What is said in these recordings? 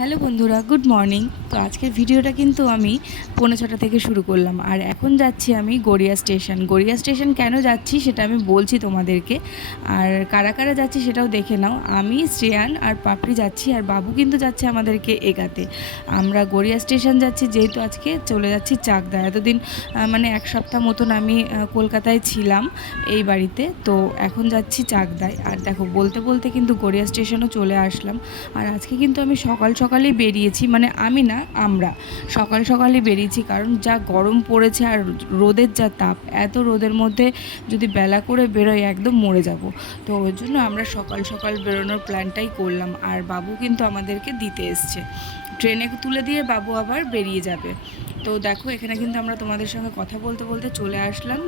Hello বন্ধুরা, good morning. তো আজকের ভিডিওটা কিন্তু আমি 6:45 থেকে শুরু করলাম। আর এখন যাচ্ছি আমি গড়িয়া স্টেশন। গড়িয়া স্টেশন কেন যাচ্ছি সেটা আমি বলছি তোমাদেরকে। আর কারা কারা যাচ্ছি সেটাও দেখে নাও। আমি, শ্রেয়ান আর পাপড়ি যাচ্ছি, আর বাবু কিন্তু যাচ্ছে আমাদেরকে এগাতে। আমরা গড়িয়া স্টেশন যাচ্ছি যেহেতু আজকে চলে যাচ্ছি চাকদা। এতদিন মানে এক সপ্তাহ মতন আমি কলকাতায় ছিলাম এই বাড়িতে, তো এখন যাচ্ছি চাকদায়। আর দেখো বলতে বলতে কিন্তু গড়িয়া স্টেশনও চলে আসলাম। আর আজকে কিন্তু আমি সকালেই বেরিয়েছি, মানে আমি না, আমরা সকালে বেরিয়েছি, কারণ যা গরম পড়েছে আর রোদের যা তাপ, এত রোদের মধ্যে যদি বেলা করে বেরোই একদম মরে যাব। তো ওই জন্য আমরা সকাল বেরোনোর প্ল্যানটাই করলাম। আর বাবু কিন্তু আমাদেরকে দিতে এসছে, ট্রেনে তুলে দিয়ে বাবু আবার বেরিয়ে যাবে। তো দেখো এখানে কিন্তু আমরা তোমাদের সঙ্গে কথা বলতে বলতে চলে আসলাম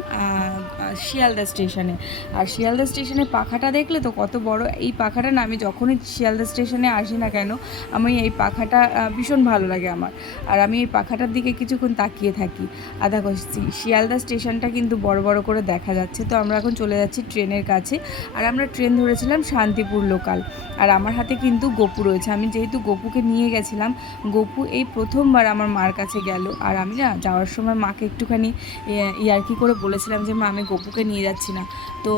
শিয়ালদা স্টেশনে। আর শিয়ালদা স্টেশনের পাখাটা দেখলে তো কত বড়। এই পাখাটা না, আমি যখনই শিয়ালদা স্টেশনে আসি না কেন, আমি এই পাখাটা ভীষণ ভালো লাগে আমার। আর আমি এই পাখাটার দিকে কিছুক্ষণ তাকিয়ে থাকি। আর দেখো শিয়ালদা স্টেশনটা কিন্তু বড় করে দেখা যাচ্ছে। তো আমরা এখন চলে যাচ্ছি ট্রেনের কাছে। আর আমরা ট্রেন ধরেছিলাম শান্তিপুর লোকাল। আর আমার হাতে কিন্তু গপু রয়েছে। আমি যেহেতু গপুকে নিয়ে গেছিলাম, গপু এই প্রথমবার আমার মার কাছে গেল। আর আমি না যাওয়ার সময় মাকে একটুখানি ইয়ার্কি করে বলেছিলাম যে মা, আমি গপুকে নিয়ে যাচ্ছি না। তো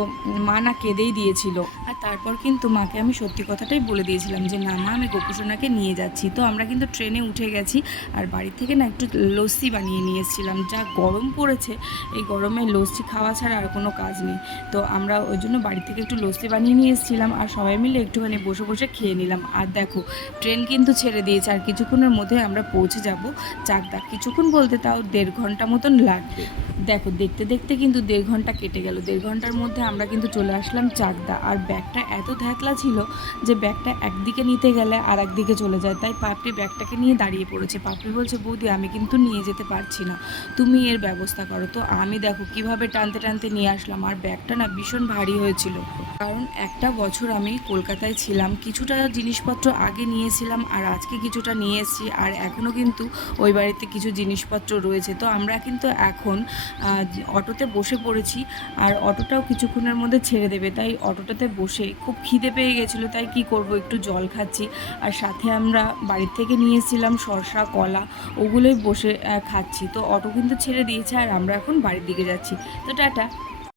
মা না কেঁদেই দিয়েছিল। আর তারপর কিন্তু মাকে আমি সত্যি কথাটাই বলে দিয়েছিলাম যে না মা, আমি গোপুসোনাকে নিয়ে যাচ্ছি। তো আমরা কিন্তু ট্রেনে উঠে গেছি। আর বাড়ি থেকে না একটু লস্যি বানিয়ে নিয়ে এসেছিলাম। যা গরম পড়েছে, এই গরমে লস্যি খাওয়া ছাড়া আর কোনো কাজ নেই। তো আমরা ওই জন্য বাড়ি থেকে একটু লস্যি বানিয়ে নিয়ে এসেছিলাম, আর সবাই মিলে একটুখানি বসে বসে খেয়ে নিলাম। আর দেখো ট্রেন কিন্তু ছেড়ে দিয়েছে, আর কিছুক্ষণের মধ্যে আমরা পৌঁছে যাব চাকদা। কিছুক্ষণ বলতে তাও 1.5 ঘন্টা মতন লাগবে। দেখো দেখতে দেখতে কিন্তু 1.5 ঘন্টা কেটে গেল। 1.5 ঘন্টার মধ্যে আমরা কিন্তু চলে আসলাম চাকদা। আর ব্যাগটা এত ধ্যাতলা ছিল যে ব্যাগটা একদিকে নিতে গেলে আর একদিকে চলে যায়। তাই পাপড়ি ব্যাগটাকে নিয়ে দাঁড়িয়ে পড়েছে। পাপড়ি বলছে, বৌদি আমি কিন্তু নিয়ে যেতে পারছি না, তুমি এর ব্যবস্থা করো। তো আমি দেখো কিভাবে টানতে টানতে নিয়ে আসলাম। আর ব্যাগটা না ভীষণ ভারী হয়েছিল, কারণ একটা বছর আমি কলকাতায় ছিলাম। কিছুটা জিনিসপত্র আগে নিয়েছিলাম, আর আজকে কিছুটা নিয়ে এসেছি। আর এখনও কিন্তু ওই বাড়িতে কিছু জিনিসপত্র রয়েছে। তো আমরা কিন্তু এখন অটোতে বসে পড়েছি। আর অটোটাও কিছুক্ষণের মধ্যে ছেড়ে দেবে। তাই অটোটাতে বসে খুব খিদে পেয়ে গেছিলো, তাই কি করব, একটু জল খাচ্ছি। আর সাথে আমরা বাড়ির থেকে নিয়ে এসেছিলাম শসা, কলা, ওগুলোই বসে খাচ্ছি। তো অটো কিন্তু ছেড়ে দিয়েছে, আর আমরা এখন বাড়ির দিকে যাচ্ছি। তো টাটা।